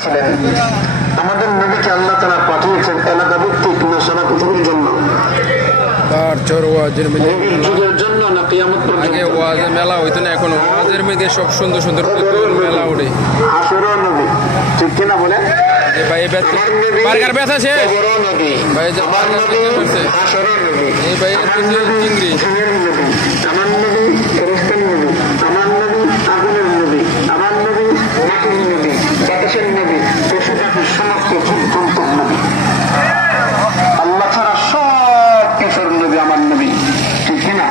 আমাদের নবীকে আল্লাহ তাআলা পাঠিয়েছেন এলাকা ভিত্তিক না সারা পৃথিবীর জন্য? যুগের জন্য না কিয়ামত পর্যন্ত? আগে ওয়াজের মেলা হইতো না, এখন ওয়াজের মধ্যে সব সুন্দর সুন্দর মেলা ওঠে। হাসরের নবী, ঠিক কিনা বলেন? ভাই বার্গার ব্যথা আছে ভাই, যে বার্গার করছে হাসরের নবী, এই ভাই চিংড়ি। আমার নবী ফেরেশতার নবী, আমার নবী আগুনের নবী, আমার নবী মাটির নবী, বাতাসের নবী, পশু পাখির সমস্ত জীবজন্তুর নবী। আল্লাহ ছাড়া সব কিছুর নবী আমার নবী, ঠিক কিনা?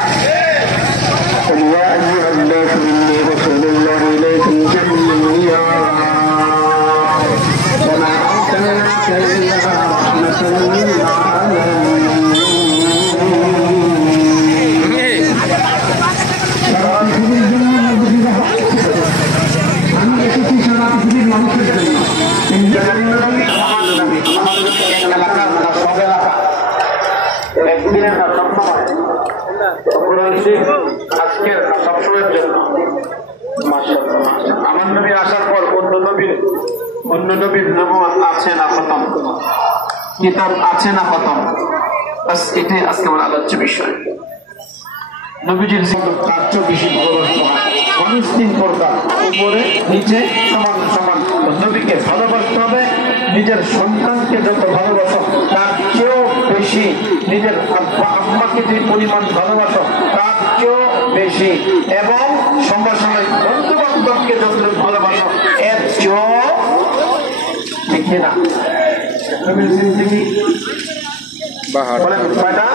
يا أيها الناس إني رسول الله إليكم جميعا وما أرسلناك إلا رحمة للعالمين। একদিনের না সবসময়, আজকের না সবসময়ের জন্য। আমার নবী আসার পর অন্য নবীর নবুয়ত আছে না খতম, কিতাব আছে না খতম, বাস এটাই আজকে আমার আলোচ্য বিষয়। নবীজির তার চেয়ে বেশি ভালোবাসতে হয়, অনিশ্চিত পর্দা উপরে নিচে সমান সমান। নবীকে ভালোবাসতে হবে, নিজের সন্তানকে যত ভালোবাসো তার চেয়েও বেশি, নিজের আব্বা আম্মাকে যে পরিমাণ ভালোবাসো তার চেয়েও বেশি, এবং সমসাময়িক বন্ধু বান্ধবকে যত ভালোবাসো এর চেয়েও, ঠিক না? নবীর জিন্দেগি বলেন কয়টা?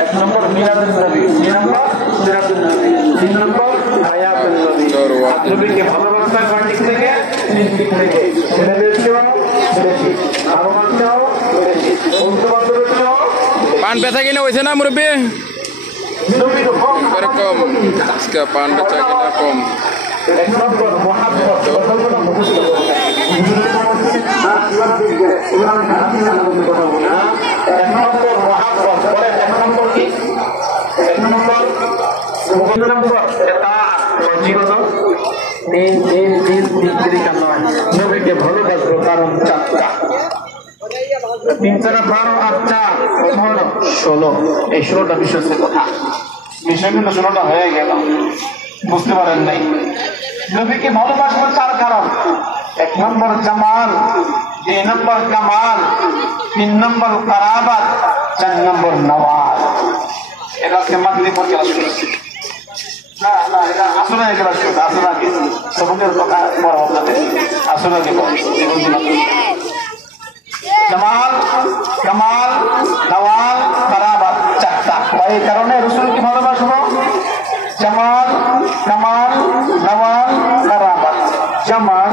1 নম্বর মিলাদুন নবী, 2 নম্বর সিরাতুন নবী, 3 নম্বর হায়াতুন নবী। নবীকে ভালোবাসার দিক থেকে 3 দিক থেকে, ছেলেদের চেয়েও বেশি, ভালোবাসাও বেশি, বন্ধু বান্ধবের চেয়েও। পান বেচা কিনা হয়েছে না মুরব্বী? কম আজকে পান বেচা কিনা কম। 1 নম্বর মুহাব্বত, মুখস্থ করতে নবীকে ভালোবাসবো কারণ 4টা, 3 4 12 8 4 16, এই 16টা বিষয় কথা। বিষয় কিন্তু 16টা হয়ে গেল, বুঝতে পারেন নাই? নবীকে ভালোবাসবো 4 কারণ। 1 নম্বর জামাল, 2 নম্বর কামাল, 3 নম্বর কারাবাত, 4 নম্বর নওয়াজ। এটা আজকে মাগরিব পর ক্লাস করেছি না, এটা আসলে ক্লাস করতে আসলে আগে সবুজের কথা বড় হবে, আসলে আগে জামাল, কামাল, নওয়াজ, কারাবাত 4টা। এই কারণে রাসূলকে ভালোবাসবো, জামাল, কামাল, নওয়াজ, কারাবাত। জামাল